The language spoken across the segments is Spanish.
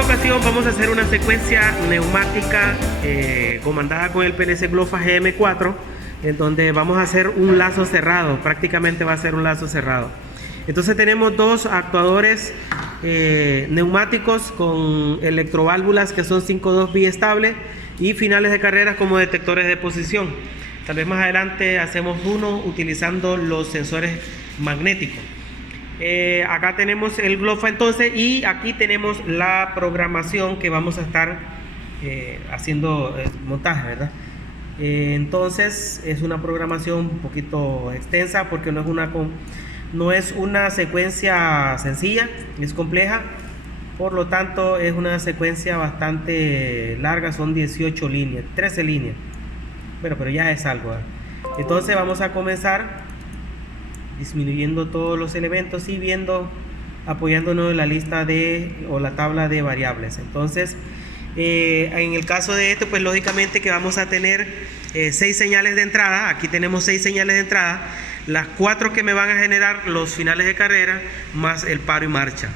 esta ocasión vamos a hacer una secuencia neumática comandada con el PLC Glofa GM4, en donde vamos a hacer un lazo cerrado, prácticamente va a ser un lazo cerrado. Entonces tenemos dos actuadores neumáticos con electroválvulas que son 5.2 biestable y finales de carreras como detectores de posición. Tal vez más adelante hacemos uno utilizando los sensores magnéticos. Acá tenemos el Glofa entonces, y aquí tenemos la programación que vamos a estar haciendo montaje, ¿verdad? Entonces es una programación un poquito extensa porque no es una secuencia sencilla, es compleja, por lo tanto es una secuencia bastante larga, son 18 líneas, 13 líneas, bueno, pero ya es algo, ¿eh? Entonces vamos a comenzar disminuyendo todos los elementos y apoyándonos en la lista o la tabla de variables. Entonces en el caso de esto, pues lógicamente que vamos a tener 6 señales de entrada. Aquí tenemos 6 señales de entrada, las 4 que me van a generar los finales de carrera más el paro y marcha.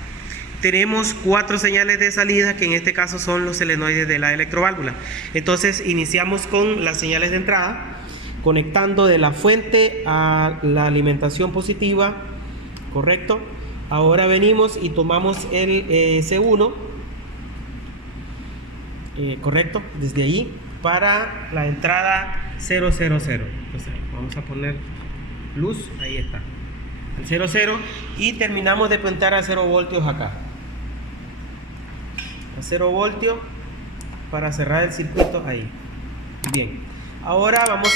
Tenemos 4 señales de salida, que en este caso son los solenoides de la electroválvula. Entonces iniciamos con las señales de entrada, conectando de la fuente a la alimentación positiva, correcto. Ahora venimos y tomamos el C1, correcto, desde ahí para la entrada 000. Entonces vamos a poner luz, ahí está, el 00, y terminamos de puentear a 0 voltios acá, a 0 voltios para cerrar el circuito ahí. Bien. Ahora vamos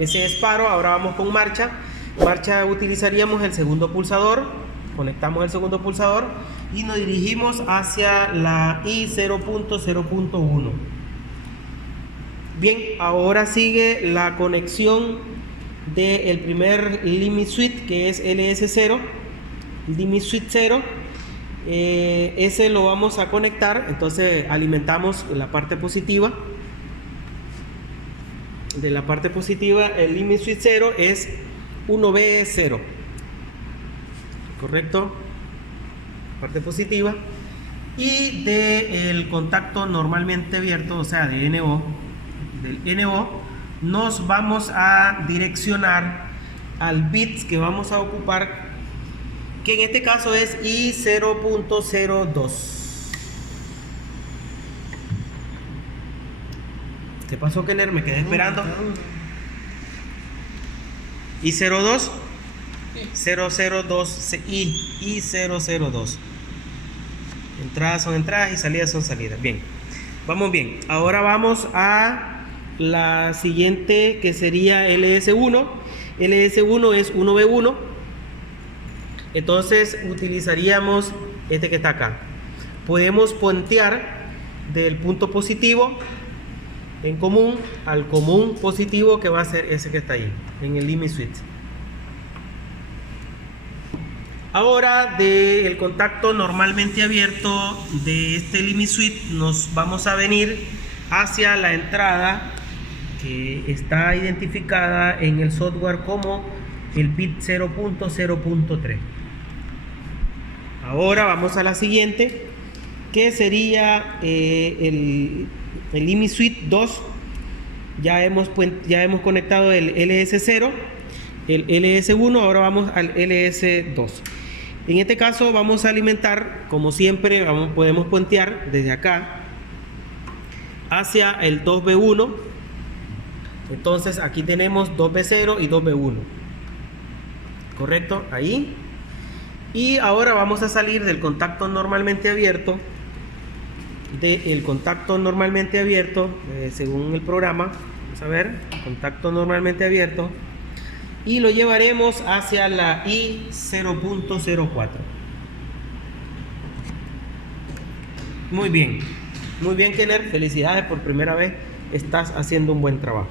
ese es paro, ahora vamos con marcha. Marcha utilizaríamos el segundo pulsador, conectamos el segundo pulsador y nos dirigimos hacia la I 0.0.1. Bien, ahora sigue la conexión del primer limit switch, que es LS0, limit switch 0. Ese lo vamos a conectar, entonces alimentamos la parte positiva. De la parte positiva, el limit switch 0 es 1B0, correcto, parte positiva. Y del contacto normalmente abierto, o sea de NO, del NO, nos vamos a direccionar al bit que vamos a ocupar, que en este caso es I0.02. ¿Qué pasó, Kenner? Me quedé esperando. I02 002 I002. Entradas son entradas y salidas son salidas. Bien, vamos bien. Ahora vamos a la siguiente, que sería LS1. LS1 es 1B1. Entonces utilizaríamos este que está acá. Podemos puentear del punto positivo en común al común positivo, que va a ser ese que está ahí en el limit switch. Ahora del contacto normalmente abierto de este limit switch nos vamos a venir hacia la entrada que está identificada en el software como el bit 0.0.3. Ahora vamos a la siguiente, que sería el limit switch 2. Ya hemos conectado el LS0, el LS1, ahora vamos al LS2. En este caso vamos a alimentar, como siempre, podemos puentear desde acá hacia el 2B1. Entonces aquí tenemos 2B0 y 2B1, correcto, ahí. Y ahora vamos a salir del contacto normalmente abierto, según el programa. Vamos a ver, contacto normalmente abierto, y lo llevaremos hacia la I 0.04. Muy bien, Kenner, felicidades, por primera vez estás haciendo un buen trabajo.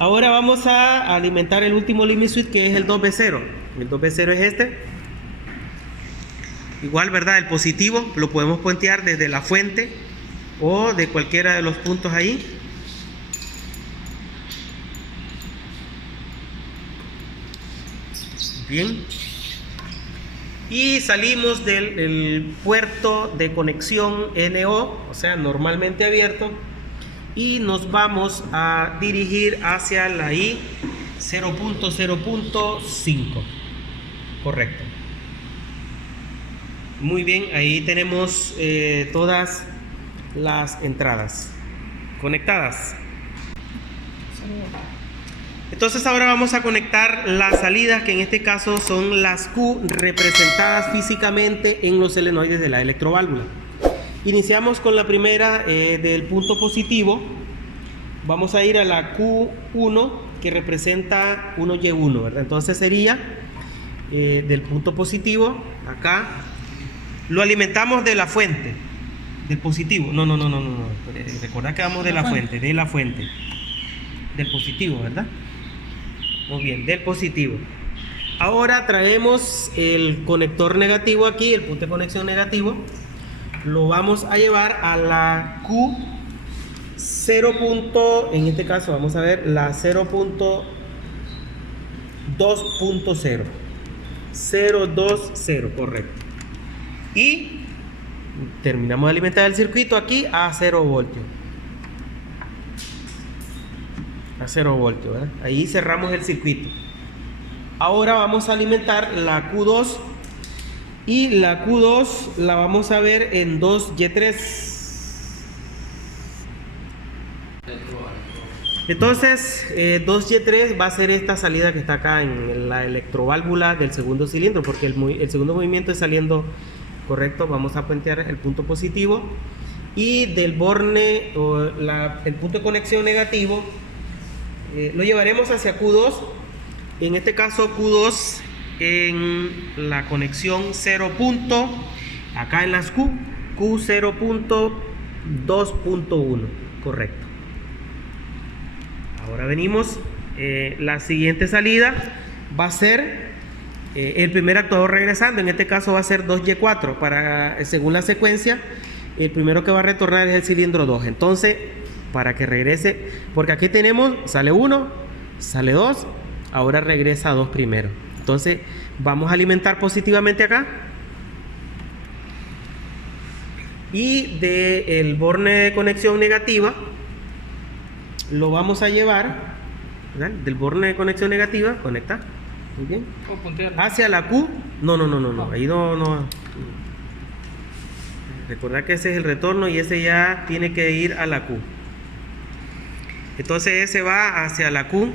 Ahora vamos a alimentar el último limit switch, que es el 2B0. El 2B0 es este. Igual, ¿verdad? El positivo lo podemos puentear desde la fuente o de cualquiera de los puntos ahí. Bien. y salimos del puerto de conexión NO, o sea, normalmente abierto, y nos vamos a dirigir hacia la I 0.0.5. Correcto. Muy bien, ahí tenemos todas las entradas conectadas. Entonces ahora vamos a conectar las salidas, que en este caso son las Q representadas físicamente en los selenoides de la electroválvula. Iniciamos con la primera del punto positivo. Vamos a ir a la Q1, que representa 1Y1, ¿verdad? Entonces sería del punto positivo, acá, lo alimentamos de la fuente, del positivo. No. Recordad que vamos de la fuente, del positivo, ¿verdad? Muy bien, del positivo. Ahora traemos el conector negativo aquí, el punto de conexión negativo. Lo vamos a llevar a la Q 0. En este caso vamos a ver la 0.2.0. 0.2.0, correcto. Y terminamos de alimentar el circuito aquí a 0 voltios. A 0 voltios, ¿verdad? Ahí cerramos el circuito. Ahora vamos a alimentar la Q2. Y la Q2 la vamos a ver en 2Y3. Entonces 2Y3 va a ser esta salida que está acá en la electroválvula del segundo cilindro, porque el segundo movimiento es saliendo correcto. Vamos a puentear el punto positivo, y del borne o el punto de conexión negativo lo llevaremos hacia Q2. En este caso Q2 en la conexión 0. Acá en las Q 0.2.1, correcto. Ahora venimos, la siguiente salida va a ser el primer actuador regresando. En este caso va a ser 2Y4. Según la secuencia, el primero que va a retornar es el cilindro 2. Entonces, para que regrese, porque aquí tenemos, sale 1, sale 2, ahora regresa 2 primero. Entonces, vamos a alimentar positivamente acá. Y del borne de conexión negativa lo vamos a llevar, ¿verdad? Del borne de conexión negativa, conecta, muy bien, hacia la Q. No, ahí no. Recordad que ese es el retorno y ese ya tiene que ir a la Q. Entonces ese va hacia la Q.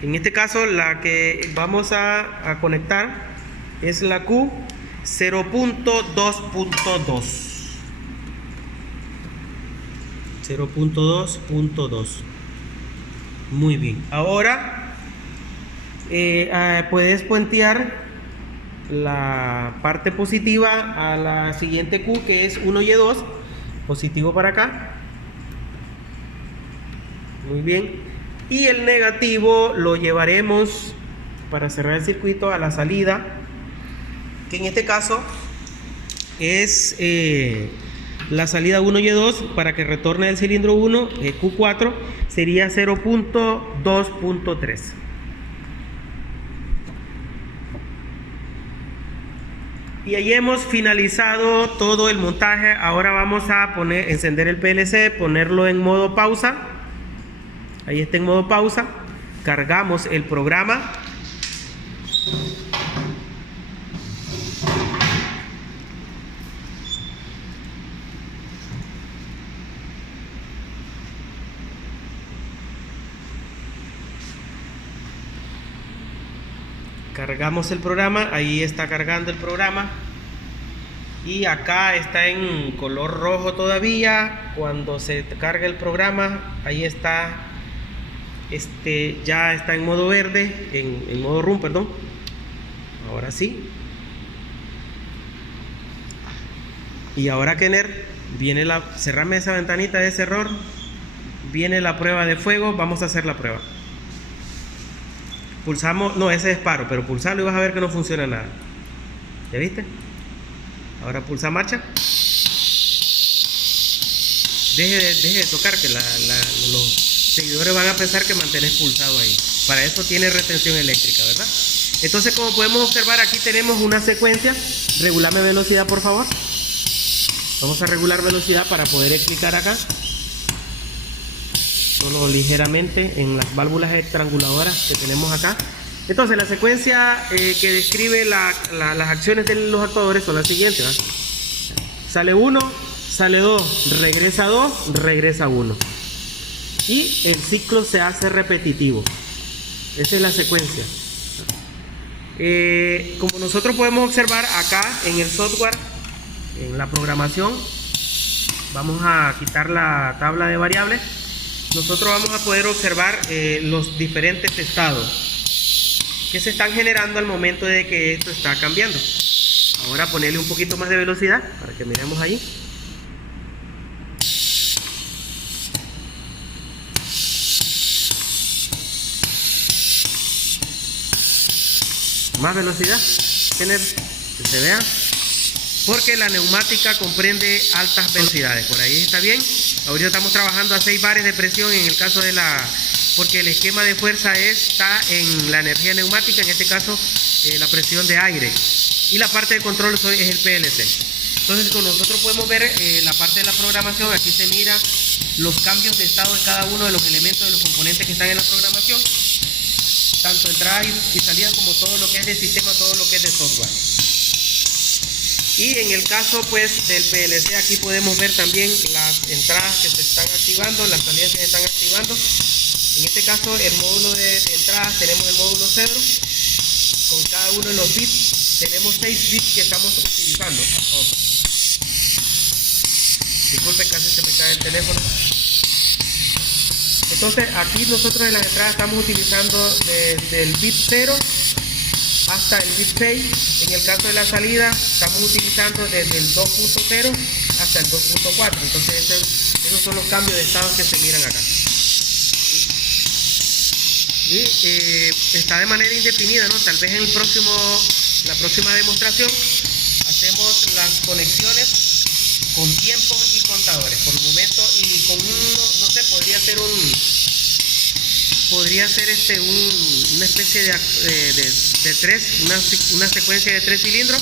En este caso la que vamos a conectar es la Q 0.2.2. 0.2.2. Muy bien. Ahora puedes puentear la parte positiva a la siguiente Q, que es 1Y2, positivo para acá. Muy bien. Y el negativo lo llevaremos para cerrar el circuito a la salida, que en este caso es la salida 1Y2 para que retorne el cilindro 1, Q4 sería 0.2.3. Y ahí hemos finalizado todo el montaje. Ahora vamos a encender el PLC, ponerlo en modo pausa. Ahí está en modo pausa. Cargamos el programa. Cargamos el programa, ahí está cargando el programa y acá está en color rojo todavía. Cuando se carga el programa, ahí está, ya está en modo verde, en modo run, perdón. Ahora sí. Y ahora, Kenner, viene cerrame esa ventanita de ese error. Viene la prueba de fuego, vamos a hacer la prueba. Pulsamos, no, ese es paro, pero pulsarlo y vas a ver que no funciona nada. ¿Ya viste? Ahora pulsa marcha. Deje de tocar, que los seguidores van a pensar que mantienes pulsado ahí. Para eso tiene retención eléctrica, ¿verdad? Entonces, como podemos observar, aquí tenemos una secuencia. Regulame velocidad, por favor. Vamos a regular velocidad para poder explicar acá. Solo ligeramente en las válvulas estranguladoras que tenemos acá. Entonces, la secuencia que describe las acciones de los actuadores son las siguientes, ¿verdad? Sale 1, sale 2, regresa 2, regresa 1. Y el ciclo se hace repetitivo. Esa es la secuencia. Como nosotros podemos observar acá en el software, en la programación, vamos a quitar la tabla de variables. Nosotros vamos a poder observar los diferentes estados que se están generando al momento de que esto está cambiando. Ahora ponerle un poquito más de velocidad para que miremos ahí. Más velocidad, tener que se vea, porque la neumática comprende altas velocidades. Por ahí está bien. Ahorita estamos trabajando a 6 bares de presión en el caso de porque el esquema de fuerza está en la energía neumática, en este caso la presión de aire, y la parte de control es el PLC. Entonces, con nosotros podemos ver la parte de la programación. Aquí se mira los cambios de estado de cada uno de los elementos, de los componentes que están en la programación, tanto entradas y salidas como todo lo que es de sistema, todo lo que es de software. Y en el caso pues del PLC, aquí podemos ver también las entradas que se están activando, las salidas que se están activando. En este caso, el módulo de entradas, tenemos el módulo 0 con cada uno de los bits. Tenemos 6 bits que estamos utilizando. Disculpe, casi se me cae el teléfono. Entonces, aquí nosotros en las entradas estamos utilizando desde el bit 0 hasta el bit 6. En el caso de la salida, estamos utilizando desde el 2.0 hasta el 2.4. Entonces, esos son los cambios de estado que se miran acá. Y está de manera indefinida, ¿no? Tal vez en la próxima demostración hacemos las conexiones con tiempos y contadores por el momento, y con no sé, podría ser una especie de 3, una secuencia de 3 cilindros,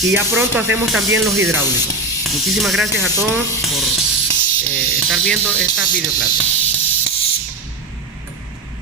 y ya pronto hacemos también los hidráulicos. Muchísimas gracias a todos por estar viendo estas videoclases.